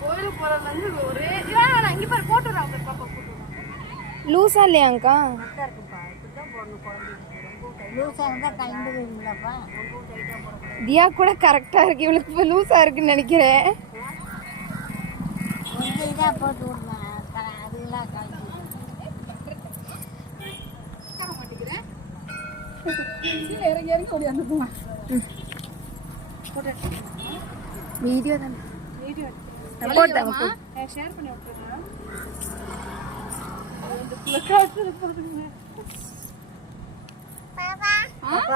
கோயிலுக்கு போறதுல ஒரே இங்க பாரு போட்டுறாங்க பாப்பா போட்டுறாங்க. லூஸா இல்லையாங்கக்கா? கரெக்டா இருக்குப்பா. இப்படிதான் போடணும் குழந்தைக்கு. லூஸா இருந்தா கைண்டு போயிருங்களப்பா. ரொம்ப டைட்டா போடக்கூடாது. தியா கூட கரெக்டா இருக்கு, இவளுக்கு இப்போ லூஸா இருக்குன்னு நினைக்கிறேன். கொஞ்சம் இதா போட்டு விடுவேன். அதுலாம் காய்ச்சி இறங்கி இறங்கி ஓடி வந்து போவேன். வீடியோ தானே. வீடியோ போட்டேன். ஷேர் பண்ணி விட்டுருங்க. இந்த புள்ள காசு போடுறதுங்க.